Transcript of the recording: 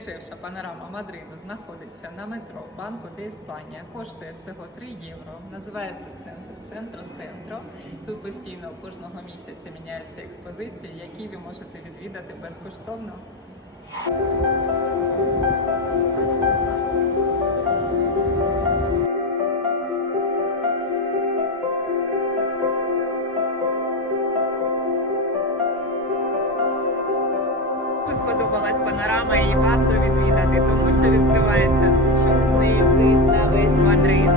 Найдешевша панорама Мадриду знаходиться на метро Банко де Іспанія. Коштує всього 3 євро. Називається центр Центро Сентро. Тут постійно кожного місяця міняються експозиції, які ви можете відвідати безкоштовно. Сподобалась панорама, її варто відвідати, тому що відкривається чудний вид на весь Мадрид.